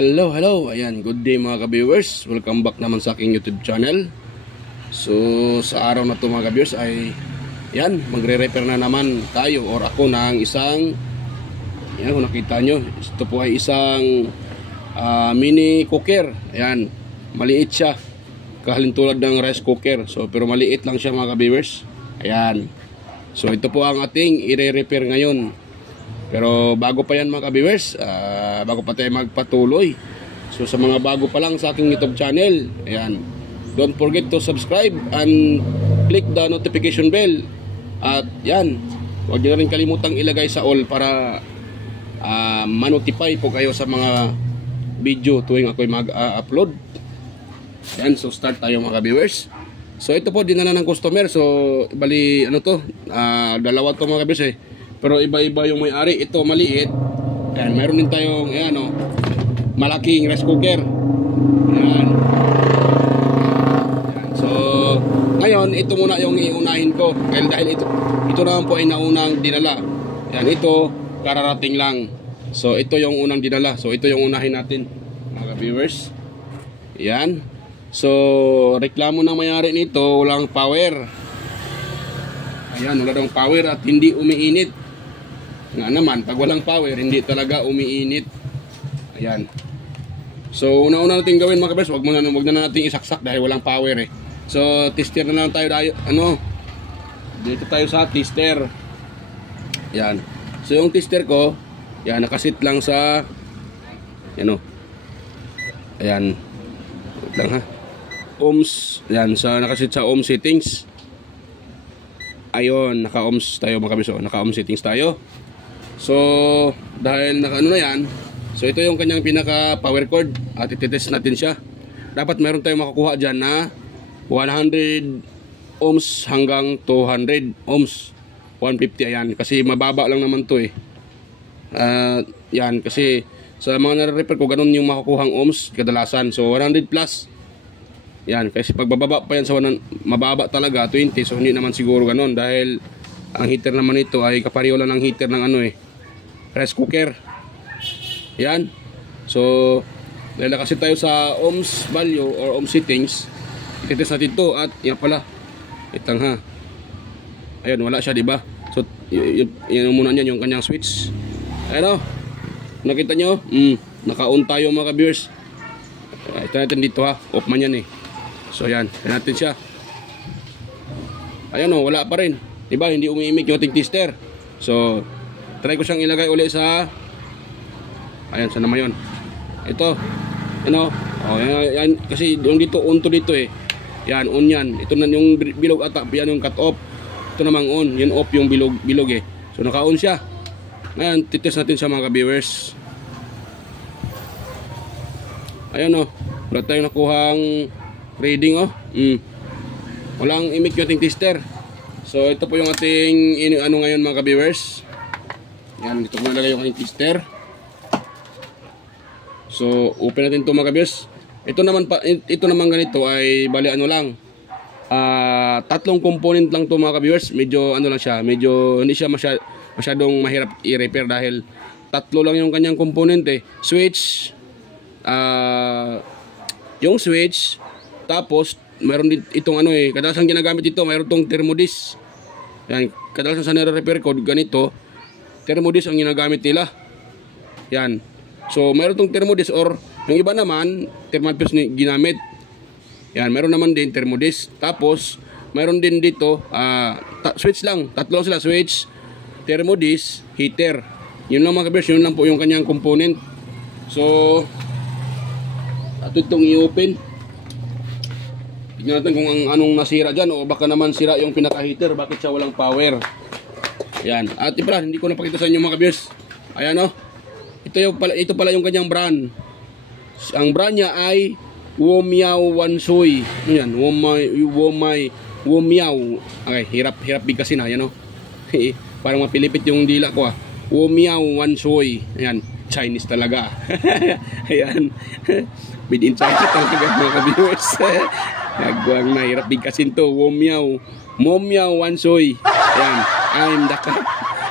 Hello. Ayan, good day mga ka-viewers. Welcome back naman sa aking YouTube channel. So, sa araw na to mga ka-viewers ay yan, magre-repair na naman tayo or ako ng isang yan, kung nakita nyo, ito po ay isang mini cooker. Ayan, maliit siya. Kahalintulad ng rice cooker. So, pero maliit lang siya mga ka-viewers. Ayan. So, ito po ang ating i-repair ngayon. Pero bago pa yan mga ka-viewers, bago pa tayo magpatuloy, so sa mga bago pa lang sa aking YouTube channel, ayan, don't forget to subscribe and click the notification bell. At yan, huwag nyo na rin kalimutang ilagay sa all para ma-notify po kayo sa mga video tuwing ako'y mag-upload. Ayan, so start tayo mga ka-viewers. So ito po, dinala ng customer. So bali, ano to, dalawa to mga ka-viewers pero iba-iba yung may-ari. Ito maliit. Ayan, meron din tayong ayan, malaking rice cooker. Ayan. So, ngayon, ito muna yung iunahin ko. Dahil ito naman po ay naunang dinala. Ayan, ito, kararating lang. So, ito yung unang dinala. So, ito yung unahin natin, mga viewers. Ayan. So, reklamo ng may-ari nito, walang power. Ayan, wala daw power at hindi umiinit. Nga naman, pag walang power, hindi talaga umiinit. Ayan. So, una-una natin gawin mga kabers, wag na natin isaksak dahil walang power eh. So, tester na lang tayo, dito tayo sa tester. Ayan. So, yung tester ko, yan, nakasit lang sa, ayan, wait lang ha, ohms, yan, nakasit sa ohm settings. Ayun, naka-ohms tayo mga kabers, naka-ohm settings tayo. So, dahil naka na yan, so ito yung kanyang pinaka power cord at ititest natin siya. Dapat meron tayong makakuha dyan na 100 ohms hanggang 200 ohms, 150 ayan, kasi mababa lang naman to eh. Yan, kasi sa mga nare-repair ko, ganun yung makukuhang ohms kadalasan. So 100 plus yan, kasi pag bababa pa yan sa mababa talaga 20, so hindi naman siguro ganun dahil ang heater naman ito ay kapareho lang ng heater ng rice cooker. Yan. So, dahil kasi tayo sa ohms value or ohm settings, ititest natin ito at yan pala. Itang ha. Ayun, wala siya, diba? So, yun muna niyan yung kanyang switch. Ayun o. Nakita nyo? Naka-on tayo mga viewers. Ito natin dito ha. Off man yan eh. So, yan. Yan natin siya. Ayun o, wala pa rin. Diba? Hindi umiimik yung ating tester. So, try ko siyang ilagay ulit sa ayan, saan naman yun? Ito, yan, kasi yung dito, on to dito eh. Yan, on yan. Ito na yung bilog ata, yan yung cut off. Ito namang on, yun off yung bilog eh. So naka-on siya. Ngayon, titest natin sa mga viewers. Ayan wala tayong nakuhang reading walang imik yung ating tester. So ito po yung ating ngayon mga viewers. Yan, dito ko nalagay yung ating tester. So, open natin ito mga viewers. Ito naman ganito ay bali lang. Tatlong component lang ito mga viewers. Medyo lang siya, medyo hindi siya masyadong mahirap i-repair dahil tatlo lang yung kanyang component eh. Switch, yung switch, tapos meron din itong kadalasan ginagamit ito, meron itong thermodisc. Yan, kadalasan sa nare-repair ko ganito, thermodisc ang ginagamit nila. Yan. So, meron tong thermodisc or yung iba naman, thermal fuse ni ginamit. Yan, meron naman din thermodisc. Tapos, meron din dito, switch lang. Tatlo sila, switch, thermodisc, heater. Yun lang mga kabers, yun lang po yung kanyang component. So, ito itong i-open. Tignan natin kung anong nasira dyan o baka naman sira yung pinaka-heater. Bakit siya walang power? Yan. At pala, hindi ko napakita sa inyo mga kabers. Ayan ito pala yung kanyang brand. Ang brand niya ay Womiao Wansoy. Yan, Womiao. Okay, hirap bigkasin ha, yan parang mapilipit yung dila ko Womiao Wansoy. Ayan, Chinese talaga. Ayan. Made in China talaga mga viewers. Nagwang na, hirap bigkasin to. Womiao Wansoy. Ayan, I'm the cat.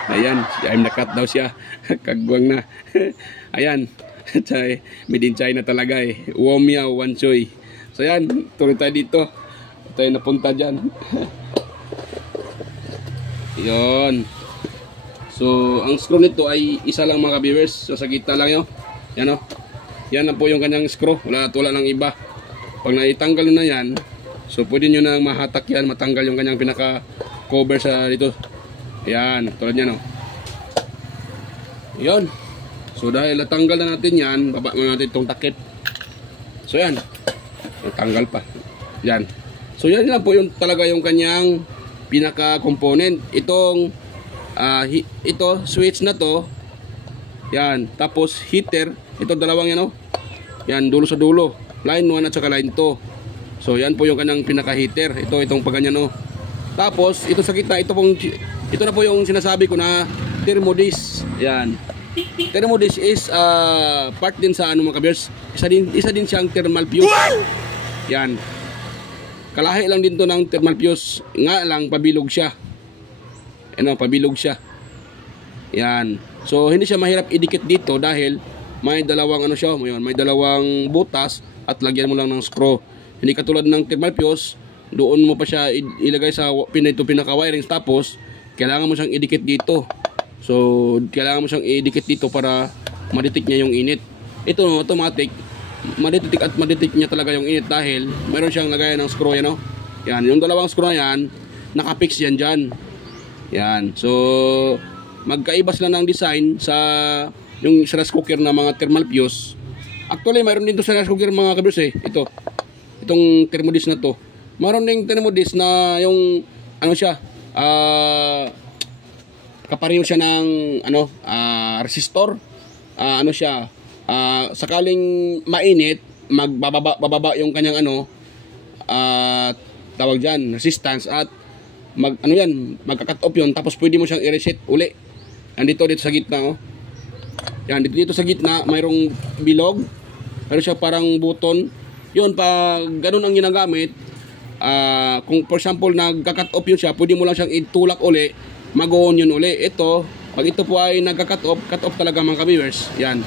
Ayan, I'm the cat daw siya. Kagwang na. Ayan. Chay, made in China talaga eh. Womiao, Wanchoy. So yan, tuloy tayo dito. Tayo napunta dyan. Yun. So, ang screw nito ay isa lang mga viewers. So, sa gitna lang yun. Yan o. Yan na po yung kanyang screw. Wala nang iba. Pag naitanggal na yan, so pwede nyo na mahatak yan, matanggal yung kanyang pinaka-cover sa dito. Yan, tulad yan o. Yun. So, dahil natanggal na natin yan, baba mo natin itong takip. So, yan. Natanggal pa. Yan. So, yan lang po yung talaga yung kanyang pinaka-component. Itong ito, switch na to. Yan. Tapos, heater. Ito, dalawang yan o. Yan, dulo sa dulo. Line 1 at saka line 2. So, yan po yung kanyang pinaka-heater. Itong paganyan o. Tapos, ito sa gitna, ito na po yung sinasabi ko na thermodisc. Yan. Thermodisc is part din sa ano mga kabiyers. Isa din siyang thermal fuse. Yan. Kalahi lang din to ng thermal fuse. Nga lang, pabilog siya. Ano, pabilog siya. Yan. So, hindi siya mahirap idikit dito dahil may dalawang ano siya, may dalawang butas at lagyan mo lang ng screw. Hindi katulad ng thermal fuse, doon mo pa siya ilagay sa pinaka-wirings tapos kailangan mo siyang idikit dito. So, kailangan mo siyang idikit dito para madetect niya yung init. Ito, automatic, madetect niya talaga yung init dahil mayroon siyang lagayan ng screw, yan o. Yan, yung dalawang screw na yan, nakapix yan dyan. Yan, so magkaiba sila ng design sa yung rice cooker na mga thermal fuse. Actually, mayroon din to sa rice cooker mga kabros eh. Itong thermodisc na to. Mayroon ding thermodisc na yung ano siya, kapareho siya ng ano, resistor. Ano siya, sakaling mainit, bababa yung kanyang ano, tawag dyan, resistance at magka-cut off yun, tapos pwede mo siyang i-reset uli. Dito sa gitna oh. Yan, dito sa gitna mayroong bilog. Pero siya parang button. Yun, pag ganun ang ginagamit, kung for example nagka-cut off yun siya, pwede mo lang siyang itulak uli, mag-on yun uli. Ito, pag ito po ay nagka-cut off talaga mga ka-viewers. Yan.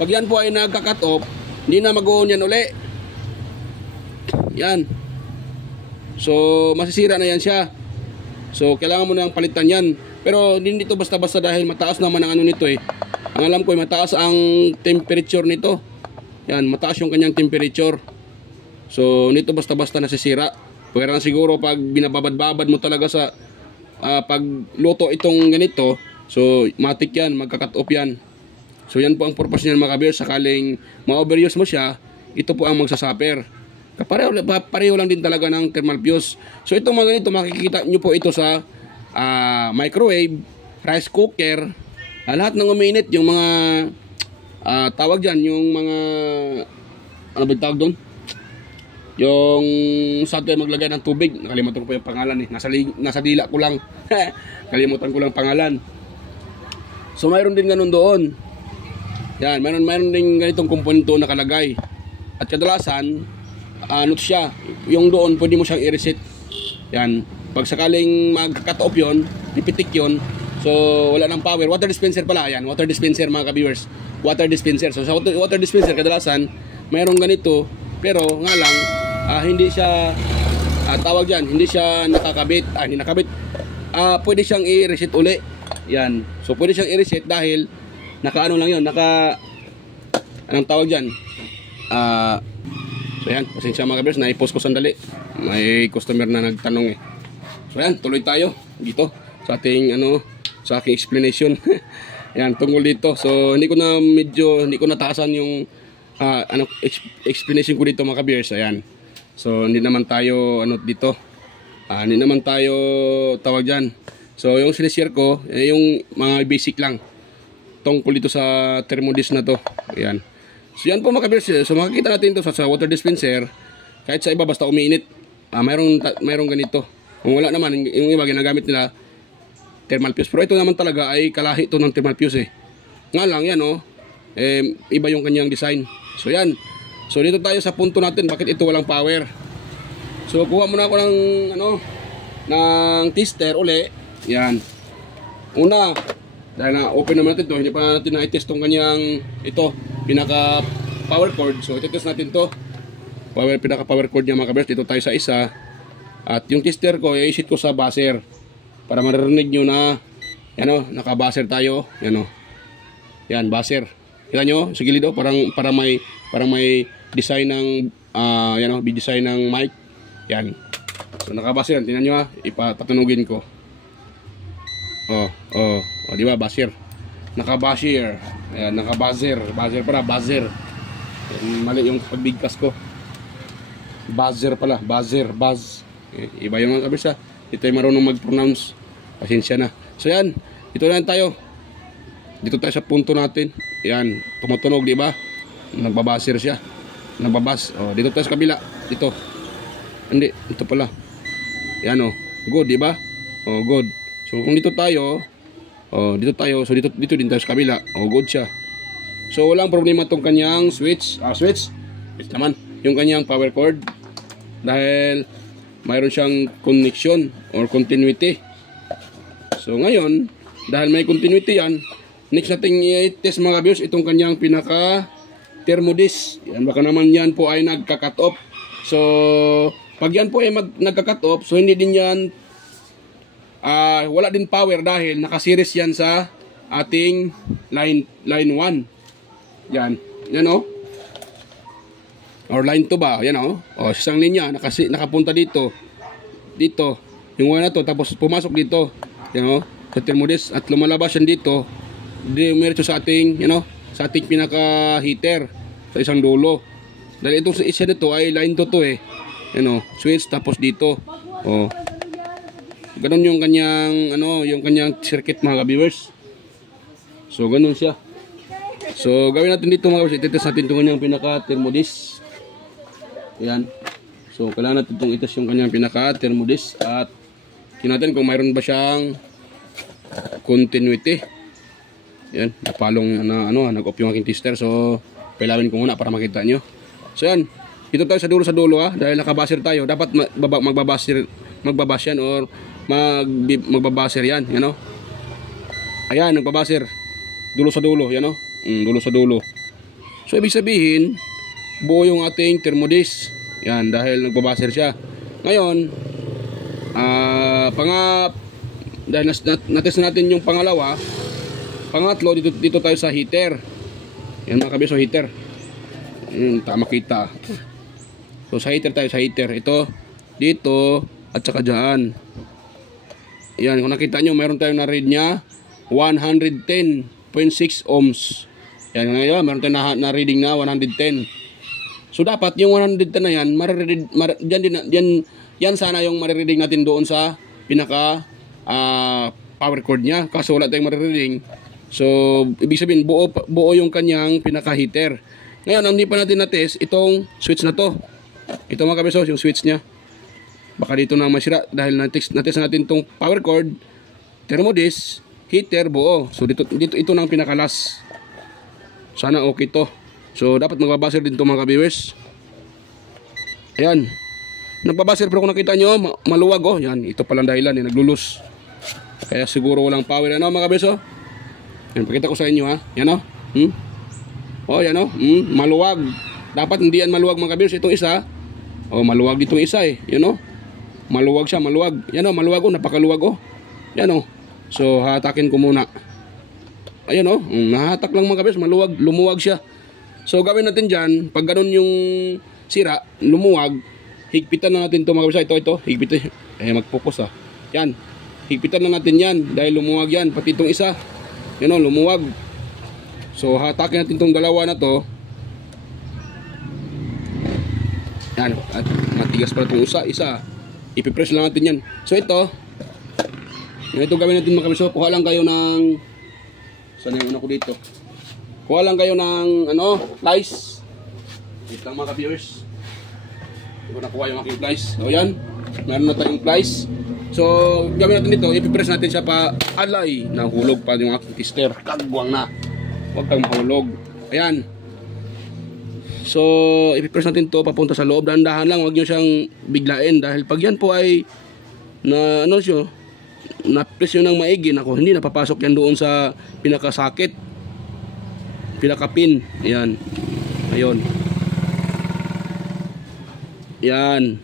Pag yan po ay nagka-cut off, hindi na mag-on yan uli. Yan. So, masisira na yan siya. So, kailangan mo nang palitan yan. Pero, hindi ito basta-basta dahil mataas naman ang ano nito eh. Ang alam ko ay mataas ang temperature nito. Yan, mataas yung kanyang temperature. So, nito basta-basta nasisira. Pero siguro pag binababad-babad mo talaga sa pagluto itong ganito, so, matik yan, magka-cut off yan. So, yan po ang purpose niyan mga kabiyers. Sakaling ma-overuse mo siya, ito po ang magsasuffer. Pareho lang din talaga ng thermal fuse. So itong mga ganito makikita nyo po ito sa microwave, rice cooker, lahat ng umiinit, yung mga tawag dyan, yung mga ano ba tawag doon? Yung saan tayo maglagay ng tubig, nakalimutan ko po yung pangalan eh, nasa dila ko lang. Kalimutan ko lang pangalan. So mayroon din ganun doon. Yan, mayroon din ganitong komponento nakalagay. At kadalasan ano siya, yung doon pwede mo siyang i-reset. Yan, pag sakaling mag-cut off yun, pipitik yun, so wala nang power. Water dispenser pala, yan, water dispenser mga ka-viewers. Water dispenser, so sa water dispenser kadalasan mayroong ganito, pero nga lang hindi siya tawag dyan, hindi siya nakakabit, hindi nakabit, pwede siyang i-reset uli. Yan, so pwede siyang i-reset dahil naka-ano lang yun, anong tawag dyan, so yan, pasensya mga kabers, na-post ko sandali. May customer na nagtanong eh. So yan, tuloy tayo dito sa ating sa aking explanation. Yan, tungkol dito. So hindi ko nataasan yung explanation ko dito mga kabers. Ayan. So hindi naman tayo dito. Hindi naman tayo tawag diyan. So yung sinishare ko, yung mga basic lang tungkol dito sa thermodisc na to. Ayan. So yan po mga kabers, so makikita natin ito sa water dispenser. Kahit sa iba basta umiinit, mayroong ganito. Kung wala naman, yung iba ginagamit nila thermal fuse. Pero ito naman talaga ay kalahi ito ng thermal fuse eh. Nga lang yan iba yung kanyang design. So yan. So dito tayo sa punto natin, bakit ito walang power. So kuha muna ako ng tester uli. Yan. Una, dahil na open naman natin ito, hindi pa natin na-test itong kanyang ito. pinaka power cord. So ito test natin to. Pinaka power cord niya mga kabiwers. Dito tayo sa isa. At yung tester ko, i-sit ko sa buzzer para maririnig nyo na yan o, naka-buzzer tayo. Yan o. Yan, buzzer. Kita nyo, sa gilid o, parang may design ng yan o, design ng mic. Yan. So naka-buzzer. Tingnan nyo ha, ipatunugin ko. Di ba, buzzer. Naka-buzzer. Ayan, naka-buzzer. Buzzer pala, buzzer. Yan, mali yung pagbigkas ko. Buzzer pala, buzzer, buzz. Iba yung mga kabisa. Dito ay marunong mag-pronounce. Pasensya na. So yan, dito na tayo. Dito tayo sa punto natin. Yan, tumutunog, di ba? Nagbabuzzer siya. Nagbabas. Dito tayo sa kabila. Dito. Hindi, dito pala. Yan good, di ba? Good. So kung dito tayo, so dito din tayo sa kabila. Good siya. So walang problema tong kanyang switch. Switch naman yung kanyang power cord dahil mayroon siyang connection or continuity. So ngayon, dahil may continuity yan, next natin i-test mga viewers itong kanyang pinaka thermodisc. Yan, baka naman yan po ay nagka-cut off. So pag yan po ay nagka-cut off, so hindi din yan wala din power dahil nakasiris yan sa ating line 1. Yan or line 2 ba, yan isang linya nakapunta dito yung wala na to, tapos pumasok dito sa thermodisc at lumalabas yan dito diretso sa ating sa ating pinaka heater sa isang dulo dahil itong isa nito ay line 2 to switch tapos dito ganun yung kanyang yung kanyang circuit mga viewers. So ganun siya. So gawin natin dito mga viewers, ititest natin itong kanyang pinaka thermodisc. Ayan. So kailangan natin itong itest yung kanyang pinaka thermodisc at tingnan natin kung mayroon ba siyang continuity. Ayan, napalong nag-off yung aking tester. So pailawin ko muna para makita nyo. So yan, dito tayo sa dulo dahil nakabasir tayo. Dapat magbabas yan or magbabaser yan, ayan, nagbabaser dulo sa dulo, dulo sa dulo. So ibig sabihin buo yung ating thermodisc yan dahil nagbabaser siya. Ngayon dahil natest natin yung pangatlo, dito tayo sa heater. Yan mga kabiso, heater. Tama kita. So sa heater tayo, sa heater. Ito, dito at saka dyan. Yan, kung nakita nyo, mayroon tayong na-read niya 110.6 ohms. Yan, ngayon, mayroon tayong na-reading na 110. So dapat yung 110 na yan, yan sana yung marireading natin doon sa pinaka power cord niya. Kaso wala tayong marireading. So ibig sabihin buo yung kanyang pinaka heater. Ngayon, hindi pa natin na-test itong switch na to. Ito mga kabesos, yung switch niya. Baka dito na masira dahil natest natin itong power cord, thermodisc, heater, buo. So dito ito nang pinakalas. Sana okay to. So dapat magbabaser din to mga viewers. Ayan. Nagbabaser pero kung nakita nyo, maluwag Yan, ito palang dahilan naglulus. Kaya siguro walang power mga viewers Yan, pakita ko sa inyo Yan yan maluwag. Dapat hindi yan maluwag mga viewers. Itong isa, maluwag ditong isa maluwag siya, maluwag. Yan maluwag napakaluwag Yan So hatakin ko muna. Ayan nahatak lang mga kabis, maluwag, lumuwag siya. So gawin natin dyan, pag ganun yung sira, lumuwag, higpitan na natin ito mga kabis. Ito, higpitan. Mag-focus Yan, higpitan na natin yan dahil lumuwag yan. Pati itong isa, lumuwag. So hatakin natin itong dalawa na to. Yan, at matigas pa itong isa. Ipipress lang natin yan. So ito gawin natin mga kabis. Kuha lang kayo ng saan yung ko dito. Kuha lang kayo ng plies. Dito lang mga viewers. Hindi ko nakuha yung aking plies. So yan, meron na tayong plies. So gawin natin dito, ipipress natin siya pa alay. Nahulog pa yung aking tester. Kagwang na. Huwag kang mahulog. Ayan. So ipipress natin to papunta sa loob. Dahan-dahan lang, huwag nyo siyang biglain. Dahil pag yan po ay na-press nyo ng maigi, hindi napapasok yan doon sa pinakasakit. pinaka-pin. Ayan. Ayun. Yan.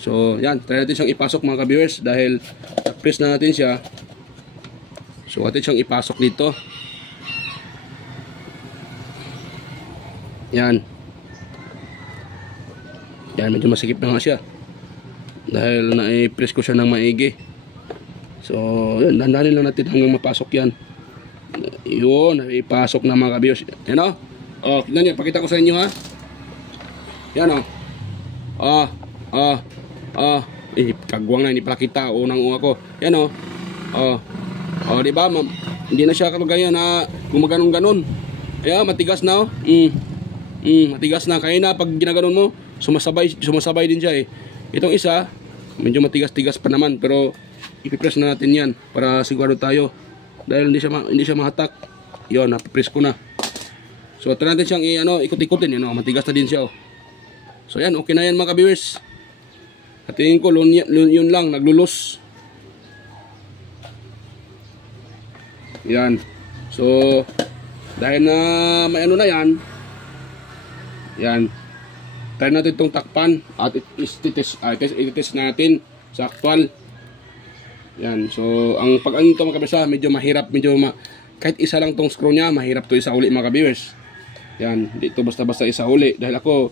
So, yan. Try natin siyang ipasok mga ka-viewers dahil press na natin siya. So, atin siyang ipasok dito. Yan. Yan, medyo masikip na nga siya. Dahil na-press ko siya ng maigi. So, yun. Dandanin lang natin hanggang mapasok yan. Yun. Ipasok na mga ka-viewers. Yan o. O, tignan nyo. Pakita ko sa inyo ha. Yan o. Kagwang na. Hindi pala kita. Unang-una ko. Yan o. Diba? Hindi na siya kagaya na gumaganon-ganon. Ayan, matigas na o. Matigas na. Kaya na pag ginaganon mo, sumasabay din siya eh. Itong isa, medyo matigas-tigas pa naman. Pero ipipress na natin yan para sigurado tayo. Dahil hindi siya mahatak. Yun, napipress ko na. So, try natin siyang ikot-ikotin. Matigas na din siya oh. So, yan. Okay na yan mga ka-viewers. At tingin ko, yun lang. Naglulus. Yan. So, dahil na may na yan. Yan. Try natin itong takpan at ititest natin sa actual. Yan. So, ang pag-ano ito mga kabisa, medyo mahirap. Kahit isa lang tong screw niya, mahirap to isa uli mga ka-viewers. Yan. Dito basta-basta isa uli. Dahil ako,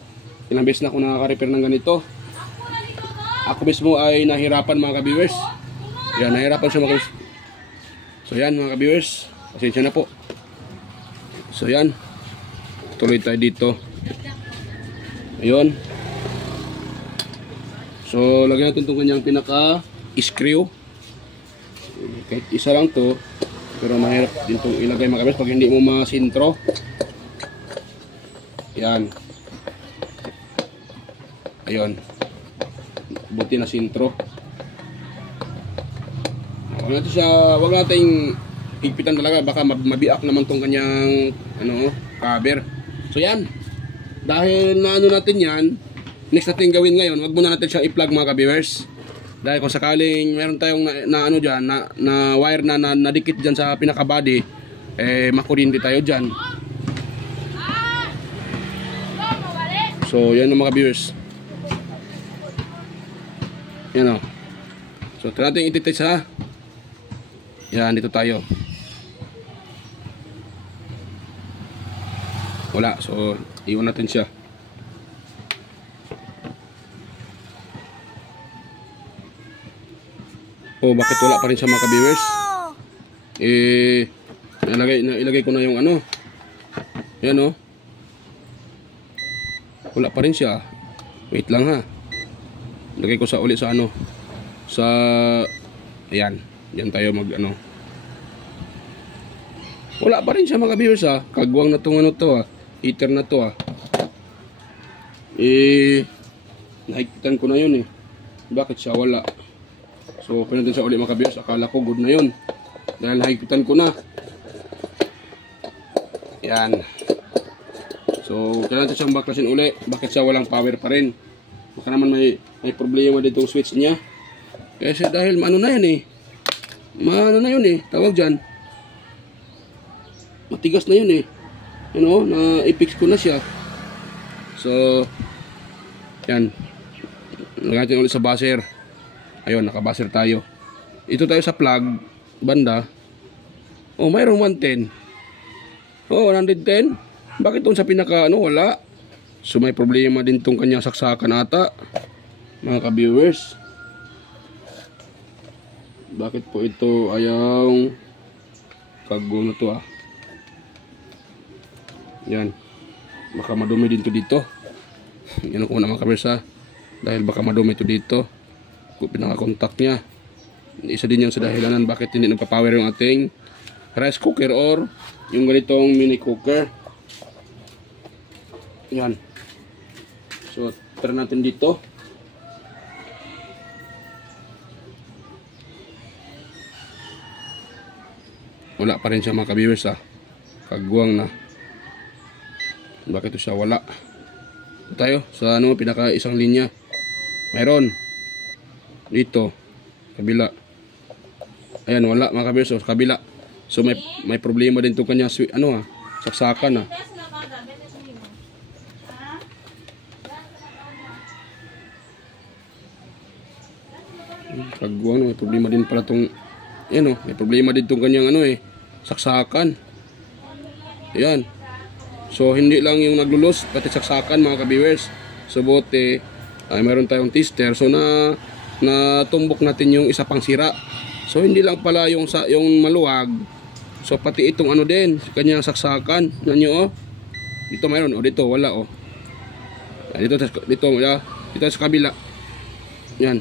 ilang beses na ako nakaka-repair ng ganito. Ako mismo ay nahirapan mga ka-viewers. Yan, nahirapan siya mga ka-viewers. So, yan mga ka-viewers. Pasensya na po. So, yan. Tuloy tayo dito. Ayun. So, lagyan natin itong kanyang pinaka-screw. Kahit isa lang to, pero mahirap din itong ilagay mga kabis pag hindi mo masintro. Yan. Ayun. Buti na sintro. Wag nating higpitan talaga, baka mabiak naman itong kanyang cover. So, yan. Dahil naano natin yan, next natin gawin ngayon, wag muna natin siya i-plug mga ka-viewers. Dahil kung sakaling meron tayong na wire na nadikit dyan sa pinaka-body, makuryente tayo dyan. So, yan ang mga viewers. Yan o. So, try natin ititest ha. Yan, dito tayo. Wala. So, iwan natin siya. Oh, bakit wala pa rin siya mga ka-viewers? Ilagay ko na yung Yan oh. Wala pa rin siya. Wait lang ha. Ilagay ko ulit sa sa ayan. Diyan tayo Wala pa rin siya mga ka-viewers ha. Kagwang na tong to ha. Heater na to ha. Nahigitan ko na yun eh. Bakit siya wala? So, pinagin siya ulit mga ka-viewers. Akala ko good na yun. Dahil nahigitan ko na. Yan. So, kailangan natin siyang baklasin ulit. Bakit siya walang power pa rin? Baka naman may problema dito yung switch niya. Kasi dahil maano na yan eh. Maano na yun eh. Tawag dyan. Matigas na yun eh. Na-fix ko na siya. So, yan. Lagyan natin ulit sa buzzer. Ayun, naka-buzzer tayo. Ito tayo sa plug, banda. Oh, mayroong 110. Oh, 110. Bakit itong sa pinaka, wala? So, may problema din itong kanyang saksakan ata. Mga ka-viewers. Bakit po ito ayaw kago na to ah. Yan. Baka madumi din to dito. Yan ang una mga ka-viewers ha. Dahil baka madumi ito dito. Kung pinaka-contact niya. Isa din yan sa dahilanan bakit hindi nagpa-power yung ating rice cooker or yung ganitong mini cooker. Yan. So, try natin dito. Wala pa rin siya mga ka-viewers ha. Kagwang na. Bakit ito siya wala? Ito tayo sa pinaka isang linya. Mayroon. Dito. Kabila. Ayan, wala mga ka-viewers. So, kabila. So may problema din tong kanya saksakan Kagwang, may problema din pala tong may problema din tong kanyang saksakan. Ayan. So hindi lang yung naglulos, pati saksakan mga ka-viewers. So bote ay mayroon tayong tester. So natumbok natin yung isa pang sira. So hindi lang pala yung maluwag. So pati itong din, kanyang saksakan. Nanyo Dito mayroon dito wala Dito sa kabila. Yan.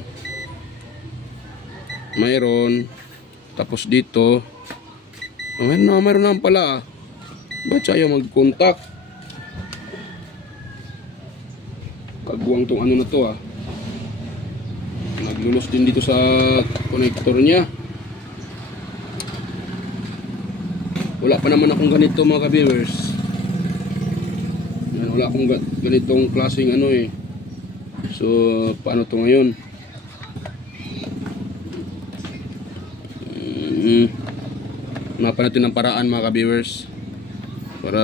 Mayroon. Tapos dito mayroon naman pala. Ba't siya mag-contact? Kagwang tong na to Naglulos din dito sa connector niya. Wala pa naman akong ganito mga ka-viewers. Wala akong ganitong klaseng So paano to ngayon? Mapa natin ng paraan mga ka-viewers para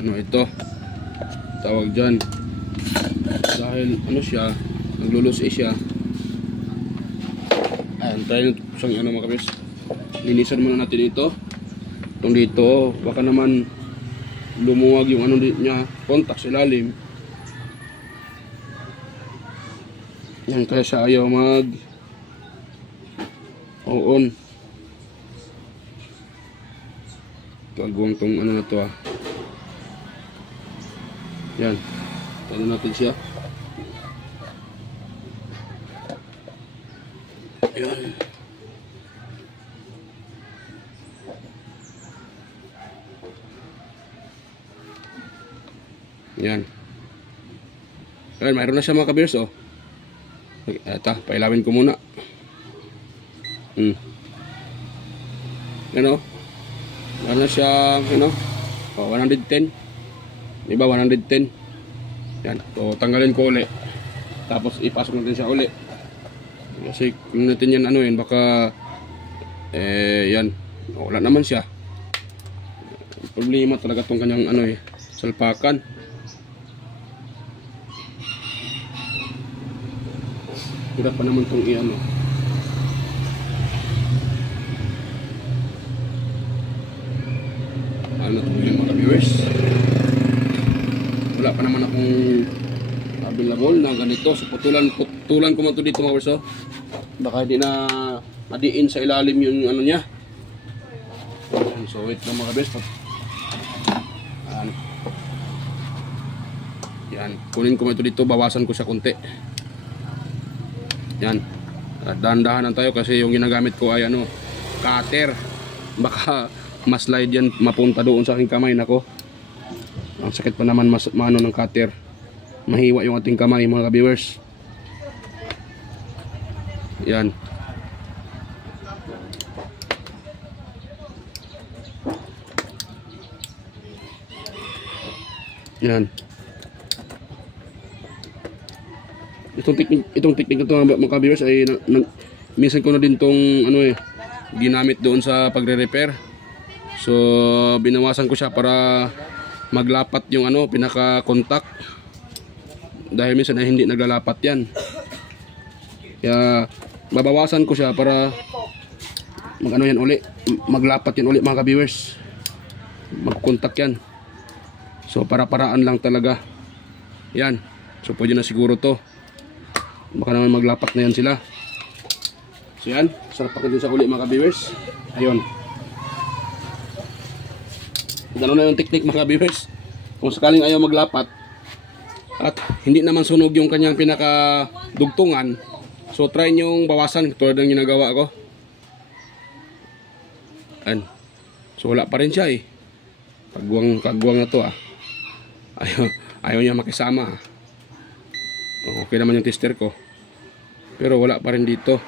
ito tawag dyan, dahil siya naglulus siya. Ayan, tayo mga ka-viewers, linisan muna natin ito. Itong dito baka naman lumuwag yung niya, contact sa ilalim. Yan, kaya siya ayaw mag on. Kagwang tong na to Yan. Tayo natin siya. Yan. Yan. Ayan, mayroon na siya mga ka-viewers Ito, pailawin ko muna. Ano na siya, 110. Diba, 110. Yan. So, tanggalin ko ulit. Tapos, ipasok natin siya ulit. Kasi, kung natin yan, baka, yan. Wala naman siya. Problema talaga tong kanyang, salpakan. Hirap pa naman tong ano to yung mga viewers. Wala pa naman akong available na ganito. So putulan ko man to dito mga viewers baka hindi na madiin sa ilalim yung niya. So wait lang mga viewers. Yan, kunin ko man to dito, bawasan ko siya konti. Yan. Dahan-dahanan tayo kasi yung ginagamit ko ay cutter. Baka ma-slide yan, mapunta doon sa aking kamay. Nako, ang sakit pa naman ng cutter. Mahiwa yung ating kamay mga ka-viewers. Yan. Yan. Itong technique ito mga ka-viewers ay minsan ko na din tong ginamit doon sa pagre-repair. So binawasan ko siya para maglapat yung pinaka-contact, dahil minsan ay hindi naglalapat yan. Kaya babawasan ko siya para yan uli, maglapat yan uli mga ka-viewers, mag-contact yan. So para-paraan lang talaga yan. So pwede na siguro to, baka naman maglapat na yan sila. So yan, sarap pa din sa uli mga ka-viewers. Ayun, ganoon na yung technique mga ka-viewers. Kung sakaling ayaw maglapat at hindi naman sunog yung kanyang pinaka dugtungan, so try nyong bawasan tulad ng ginagawa ko. Ayan. So wala pa rin siya kagwang na to ayaw niya makisama Okay naman yung tester ko, pero wala pa rin dito.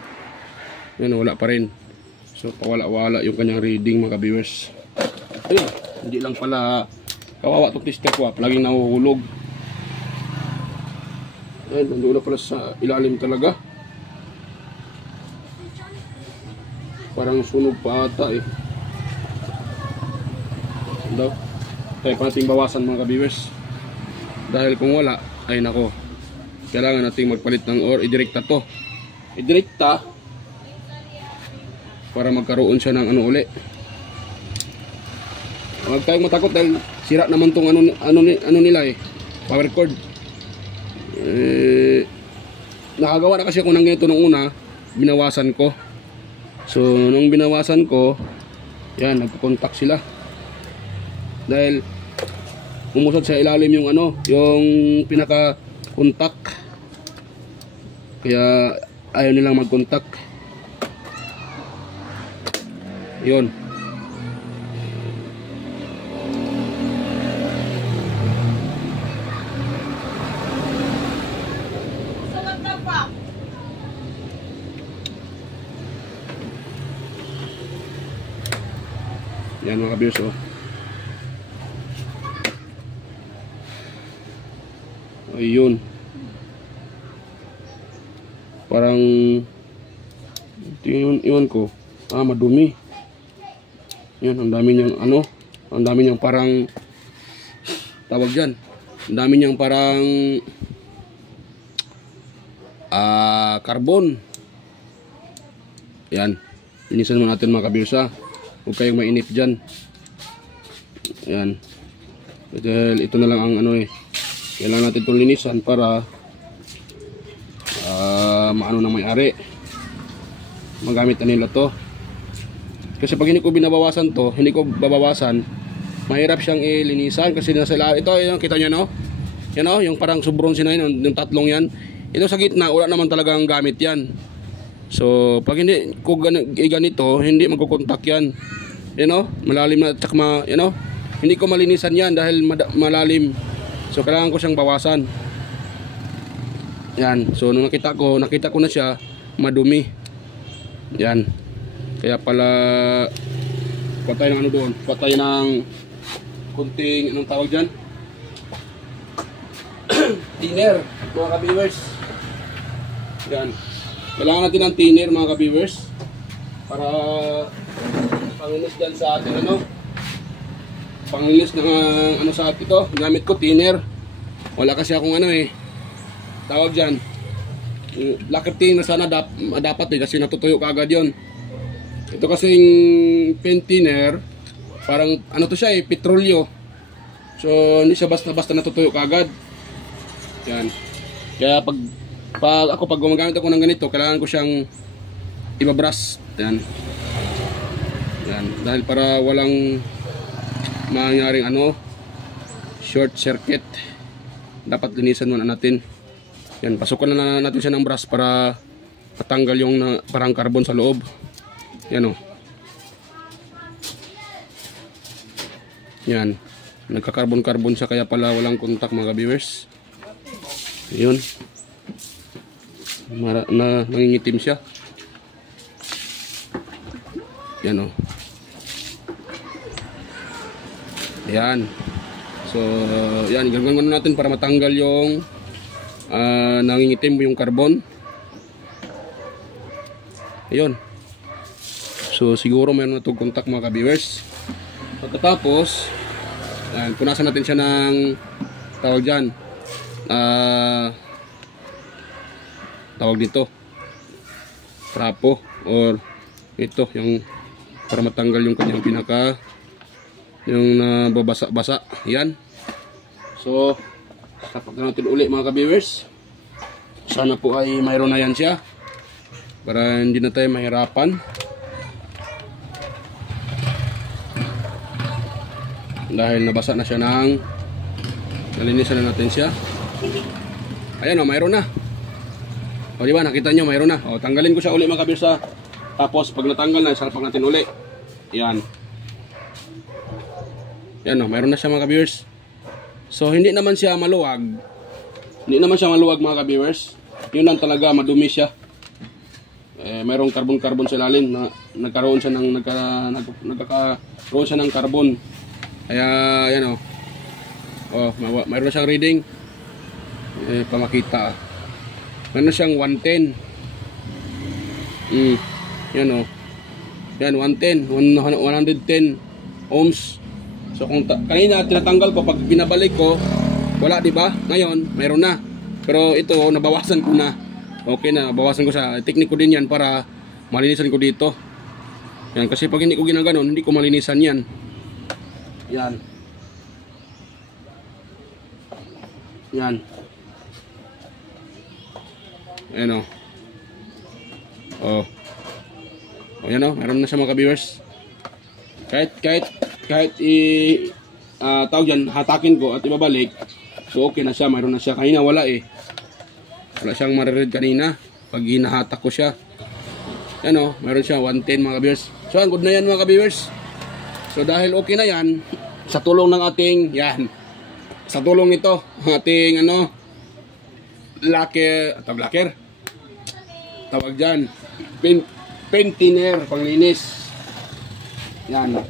Yan, wala pa rin. So pawala-wala yung kanyang reading mga ka-viewers. Ayun, hindi lang pala kawawa itong tester ko palaging nahuhulog. Ayun, nandun na pala sa ilalim talaga. Parang sunog pa ata eh. Daw. Kaya pa nating bawasan mga ka-viewers. Dahil kung wala, ay nako. Kailangan nating magpalit ng or idirekta to. Idirekta para magkaroon siya ng ano uli. Huwag tayong matakot dahil sira naman tong ano nila eh. Power cord. Nakagawa na kasi ako ng ganito nung una. Binawasan ko. So nung binawasan ko, yan, nagko-contact sila. Dahil umusad sa ilalim yung ano, yung pinaka-contact. Kaya ayaw nilang mag-contact. Yun. Yan mga ka-viewers, oh. Ayun. Parang iwan ko. Madumi. Yan, ang dami niyang ano, ang dami niyang parang tawag diyan. Ang dami niyang parang carbon. Yan. Linisan mo natin mga ka-viewers, ha. Huwag kayong mainip dyan. Ayan. Dahil ito na lang ang ano eh. Kailangan natin itong linisan para maano na may-ari. Magamit na nila to. Kasi pag hindi ko binabawasan to, hindi ko babawasan, mahirap siyang ilinisan kasi nasa ilalim. Ito, yung kita nyo, no? Yan, no? Yung parang subronsi na yun, yung tatlong yan. Ito sa gitna, wala naman talagang gamit yan. So, pag hindi ko ganito, hindi magkukontak yan. You know, malalim na, tsaka you know, hindi ko malinisan yan dahil malalim. So, kailangan ko siyang bawasan. Yan. So, nung nakita ko na siya, madumi. Yan. Kaya pala, patay ng ano doon. Patay ng kunting, anong tawag dyan? Thinner, mga ka-viewers. Yan. Kailangan natin ng thinner mga ka-viewers para panglinis dyan sa ating ano, panglinis ng ano sa atin ito. Gamit ko thinner. Wala kasi akong ano eh, tawag dyan, lacquer thinner sana dapat eh, kasi natutuyo kaagad yon. Ito kasing pen thinner, parang ano to siya eh, petrolyo. So hindi siya basta natutuyo kaagad. Yan. Kaya pag gumagamit ako ng ganito, kailangan ko siyang ibabrush. Yan. Yan. Dahil para walang mangyaring ano, short circuit. Dapat linisan muna natin. Yan. Pasukan na natin siya ng brush para matanggal yung parang carbon sa loob. Yan o. Yan. Nagka-carbon siya kaya pala walang kontak mga viewers. Yun. Nangingitim siya. Yan o. Yan. So, yan. Gagawin natin para matanggal yung nangingitim yung carbon. Ayun. So, siguro mayroon na itong contact mga ka-viewers. Pagkatapos, yan, punasan natin siya ng tawag dyan. Tawag dito trapo or ito yung para matanggal yung kanyang pinaka yung nababasa-basa. Yan. So tapak natin uli mga ka-viewers. Sana po ay mayroon na yan siya para hindi na tayo mahirapan. Dahil nabasa na siya ng nalinisan na natin siya. Ayan o, mayroon na. O diba, nakita nyo, mayroon na. O, tanggalin ko siya uli mga kabirsa. Tapos, pag natanggal na, salpak natin uli. Yan. Yan o, mayroon na siya mga kabirsa. So, hindi naman siya maluwag. Hindi naman siya maluwag mga kabirsa. Yun lang talaga, madumi siya. Mayroong carbon sa ilalim na nagkaroon siya ng nagkakaroon siya ng carbon. Kaya, yan o. O, mayroon na siyang reading. Pamakita. Meron siyang 110. Yan o. Yan, 110 ohms. So kung kanina tinatanggal ko, pag binabalik ko wala, di ba? Ngayon mayroon na, pero ito nabawasan ko na. Okay na, nabawasan ko sa teknik ko din yan para malinisan ko dito. Yan, kasi pag hindi ko ginaganon, hindi ko malinisan yan. Yan. Yan. Ayan o. Oh. O yan o, meron na siya mga ka-viewers. Kahit tawag yan, hatakin ko at ibabalik, so okay na siya, mayroon na siya. Kanina wala eh. Wala siyang mariread kanina pag hinahatak ko siya. Yan o, mayroon siya 110 mga ka-viewers. So ang good na yan mga ka-viewers. So dahil okay na yan, sa tulong ng ating, yan, sa tulong nito, ating lacquer, tawag dyan, paint thinner, panglinis. Yan,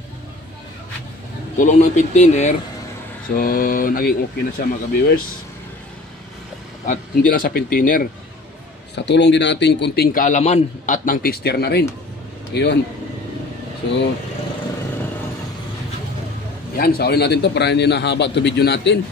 tulong ng paint thinner, so naging okay na siya mga ka-viewers. At hindi lang sa paint thinner, sa tulong din natin kunting kaalaman at ng tester na rin. Ayun. So yan, saulin natin to para hindi na haba to video natin.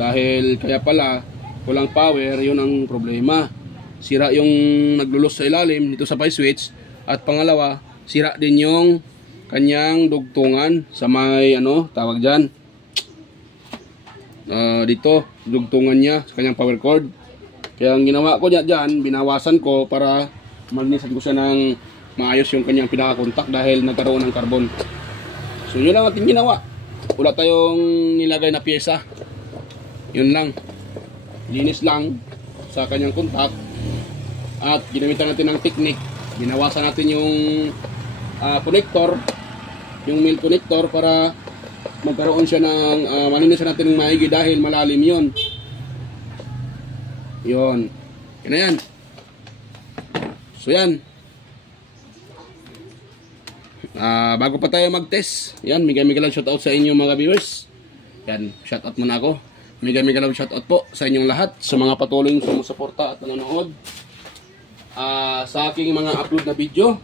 Dahil kaya pala walang power, yun ang problema. Sira yung naglulos sa ilalim dito sa pie switch. At pangalawa, sira din yung kanyang dugtungan sa may tawag dyan, dito, dugtungan niya sa kanyang power cord. Kaya ang ginawa ko dyan, binawasan ko para malinisan ko siya ng maayos yung kanyang pinaka-contact dahil nagkaroon ng carbon. So yun lang ating ginawa. Wala tayong nilagay na pyesa. Yun lang. Linis lang sa kanyang contact. At ginamitan natin ng technique. Binawasan natin yung connector, yung male connector, para magkaroon siya ng malinisan natin ng maigi dahil malalim yun. Yun. Yun na yan. So yan. Bago pa tayo mag-test, yan, mega lang shoutout sa inyo mga viewers. Yan, shoutout muna ako. Mega lang shoutout po sa inyong lahat, sa mga patuloy sumusuporta at nanonood sa aking mga upload na video.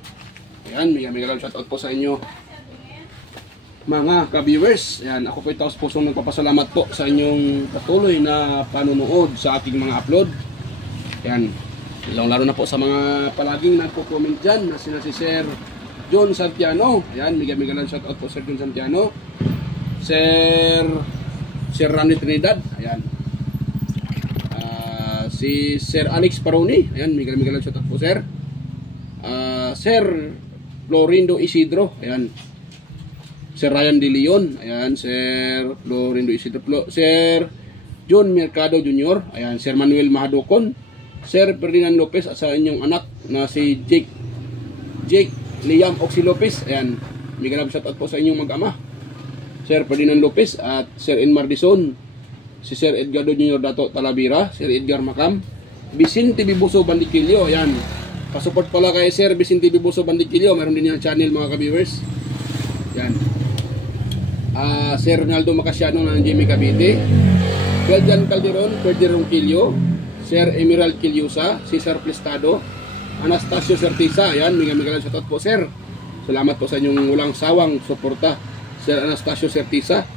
Yan, mega lang shoutout po sa inyo mga ka-viewers. Yan, ako po taos pusong nagpapasalamat po sa inyong patuloy na panonood sa aking mga upload. Yan, lalo na po sa mga palaging nagpo-comment dyan na sina si Sir John Santiano. Ayan, mega lang shoutout po Sir John Santiano. Sir Randy Trinidad. Ayan. Si Sir Alex Paroni. Ayan, mega lang shoutout po Sir. Sir Florindo Isidro. Ayan. Sir Ryan De Leon. Ayan, Sir Florindo Isidro. Sir John Mercado Jr. Ayan, Sir Manuel Mahadokon. Sir Ferdinand Lopez at sa inyong anak na si Jake Liam Oxy Lopez. Ayan, mega shoutout po sa inyong mag-ama, Sir Ferdinand Lopez at Sir Enmar Dizon, si Sir Edgardo Jr. Dato Talavera, Sir Edgar Macam, Vicente Bibuso Bandikilyo. Ayan, pasupport pala kay Sir Vicente Bibuso Bandikilyo, meron din yung channel mga ka-viewers. Ayan, Sir Ronaldo Macasiano ng Jimmy Cavite, Beljan Calderon, Ferdinand Quillo, Sir Emerald Quillosa, Cesar Plestado, Anastasio Certisa. Ayan, mega lang shoutout po Sir. Salamat po sa inyong walang sawang suporta, Sir Anastasio Certisa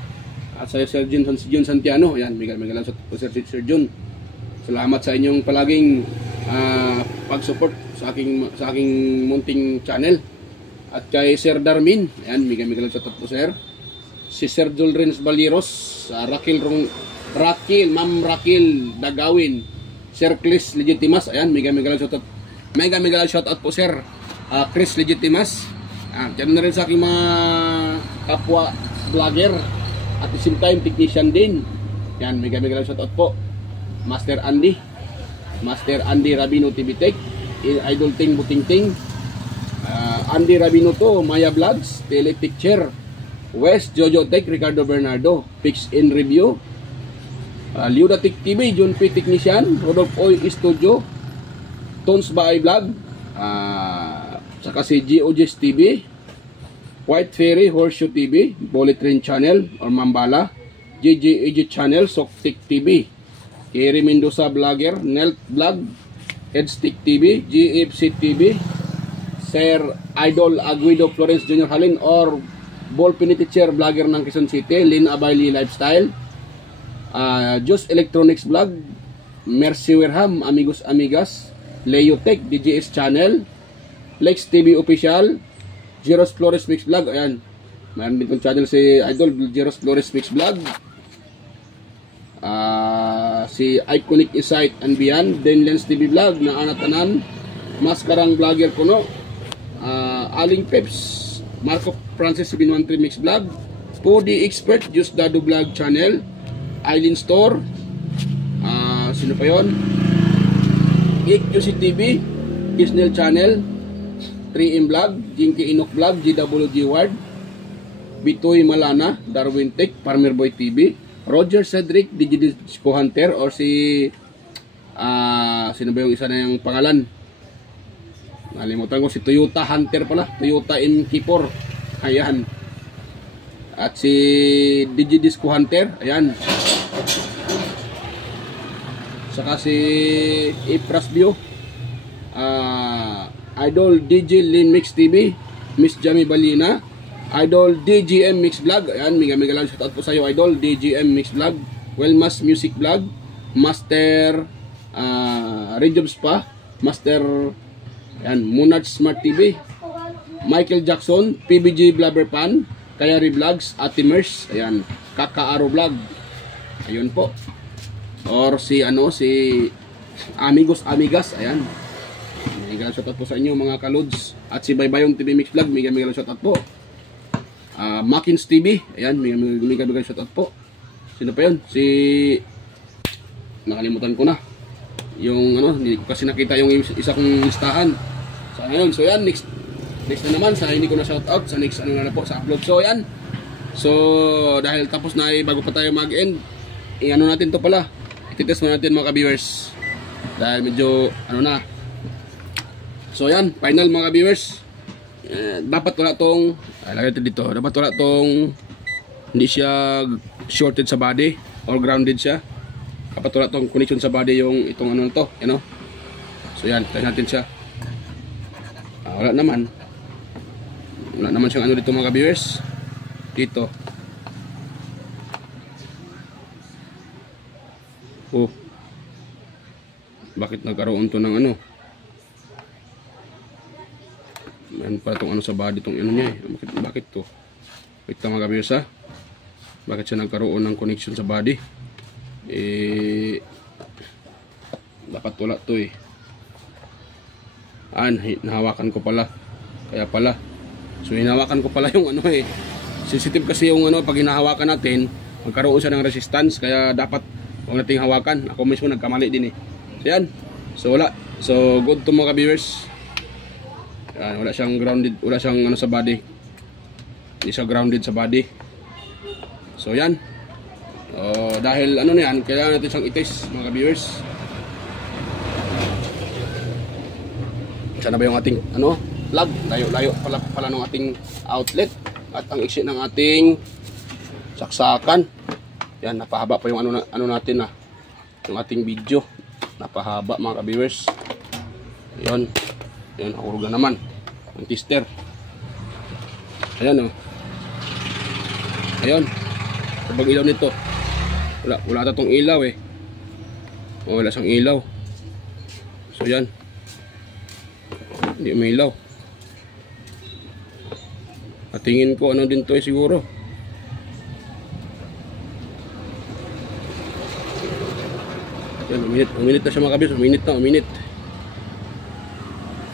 at sa Sir John Santiano. Ayan, mega lang shoutout po Sir John. Salamat sa inyong palaging pag-support sa aking munting channel. At kay Sir Darmin, ayan, mega lang shoutout po Sir. Si Sir Julrens Baliros, Ma'am Raquel Dagawin, Sir Chris Legitimas. Ayan, mega lang shoutout. Mega shoutout po Sir Chris Legitimas. Diyan na rin sa aking mga kapwa vlogger at the same time technician din. Yan, mega shoutout po Master Andy Rabino TV Tech, Idol Ting Buting, Andy Rabino to, Maya Vlogs, Tele Picture, West Jojo Tech, Ricardo Bernardo, Fix in Review, Liuda Tech TV, John P. Technician, Rodolph Oy Studio, Tons Baay Vlog, saka si GOGS TV, White Fairy Horseshoe TV, Bullet Train Channel or Mambala, JJ Channel, Soktik TV, Kerry Mendoza Vlogger, Nelt Vlog, Headstick TV, GFC TV, Sir Idol Aguido Florence Jr. Halin or Ball Pini Teacher vlogger ng Quezon City, Lynn Abayli Lifestyle, Just Electronics Vlog, Mercy Werham, Amigos Amigas, Leo Tech, DJS Channel, Lex TV Official, Jeros Flores Mix Vlog. Ayan, mayroon din kong channel si Idol Jeros Flores Mix Vlog, si Iconic Insight and Beyond, Denlens TV Vlog na anatanan, Maskarang Vlogger Kuno, Aling Peps, Marco Francis 713 Mix Vlog, Foodie Expert, Just Dado Vlog Channel, Eileen Store, sino pa yun? Geek QC TV, Kisnel Channel, 3M Vlog, Jinky Inok Vlog, GWG Ward, Bitoy Malana, Darwin Tech, Farmer Boy TV, Roger Cedric, Digidisco Hunter, or si sino ba yung isa na yung pangalan? Nalimutan ko, si Toyota Hunter pala, Toyota MK4. Ayan. At si Digidisco Hunter, ayan. Saka si Ipras View, Idol DJ Lin Mix TV, Miss Jamie Balina, Idol DGM Mix Vlog. Ayan, mega lang shoutout po sa iyo, Idol DGM Mix Vlog, Wellmas Music Vlog, Master Rejobs pa, Master, ayan, Munaj Smart TV, Michael Jackson, PBG Blabber Pan, Kayari Vlogs, Atimers, ayan, Kakaaro Vlog. Ayun po. Or si Amigos Amigas, ayan. Mega lang shoutout po sa inyo mga kalods. At si Baybayong TV Mix Vlog, mega lang shoutout po. Makins TV, ayan, mega shoutout po. Sino pa yun? Si nakalimutan ko na. Yung hindi ko kasi nakita yung isa kong listahan. So ayun, so yan, next na naman sa hindi ko na shoutout sa next na po sa upload. So yan. So dahil tapos na bago pa tayo mag-end, natin to pala. Ititest mo natin mga ka-viewers. Dahil medyo na. So yan, final mga ka-viewers. Dapat wala tong lagay natin dito. Dapat wala tong hindi siya shorted sa body or grounded siya. Dapat wala tong connection sa body yung itong to, So yan, try natin siya. Wala naman. Wala naman siyang dito mga ka-viewers. Dito. Oh. Bakit nagkaroon to ng Meron pala itong sa body, itong niya eh. Bakit to? Wait lang mga ka-viewers ha. Bakit siya nagkaroon ng connection sa body? Dapat wala to eh. Nahawakan ko pala. Kaya pala. So hinahawakan ko pala yung sensitive kasi yung pag hinahawakan natin, magkaroon siya ng resistance. Kaya dapat huwag nating hawakan. Ako mismo nagkamali din eh. So yan. So wala. So good to mga ka-viewers. Yan, wala siyang grounded, wala siyang sa body. Hindi siya grounded sa body. So yan. Dahil na yan, kailangan natin siyang i-test mga ka-viewers. Sana ba yung ating plug? Layo pala ng ating outlet. At ang iksi ng ating saksakan. Yan, napahaba pa yung natin yung ating video. Napahaba mga ka-viewers. Yan. Yan, nakurog na naman ang tester. Ayan Ayan. Kapag ilaw nito, wala tatong ilaw eh. Wala siyang ilaw. So yan. Hindi may ilaw. At tingin ko din to siguro. Yan, uminit na siya mga kabis. Uminit.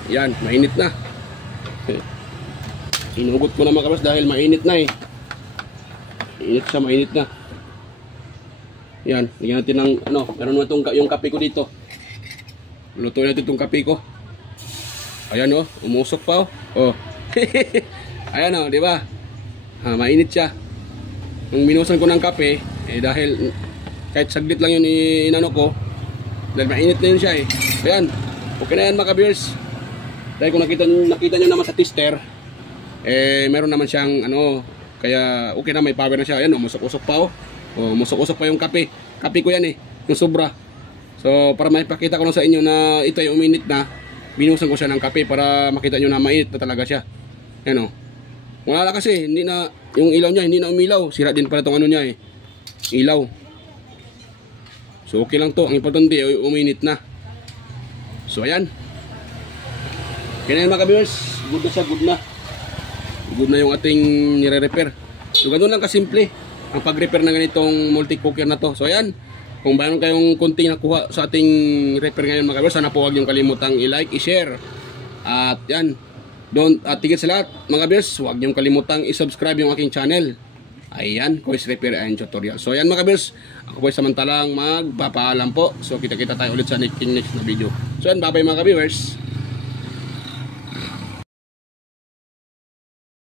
Yan, mainit na. Inugot ko na mga kabis dahil mainit na eh. Mainit na. Yan, lagyan natin ng meron naman yung kape ko dito. Lutuin natin itong kape ko. Ayan umusok pa Ayan di ba? Mainit siya. Nung minusan ko ng kape, dahil kahit saglit lang yun ko, dahil mainit na yun siya eh. Ayan, okay na yan mga ka-viewers. Dahil kung nakita nyo naman sa tester, meron naman siyang kaya okay na, may power na siya. Ayan umusok-usok pa umusok-usok pa yung kape. Kape ko yan yung sobra. So para maipakita ko lang sa inyo na ito ay uminit na, binuhusan ko siya ng kape para makita nyo na mainit na talaga siya. Yan o. Wala kasi, hindi na, yung ilaw niya hindi na umilaw. Sira din pala itong ano niya ilaw. So okay lang to. Ang importante uminit na. So ayan. Kaya mga ka-viewers, good na siya, good na. Good na yung ating nire-repair. So ganoon lang kasimple ang pag-repair ng ganitong multi-cooker na to. So ayan. Kung mayroon kayong kunting nakuha sa ating repair ngayon mga ka-viewers, sana po huwag niyong kalimutang i-like, i-share. At yan. Tigit sa lahat mga ka-viewers, huwag niyong kalimutang i-subscribe yung aking channel. Ayan, Kois Repair and Tutorial. So ayan mga ka-viewers, ako po samantalang magpapaalam po. So kita-kita tayo ulit sa next na video. So ayan, bye-bye mga ka-viewers.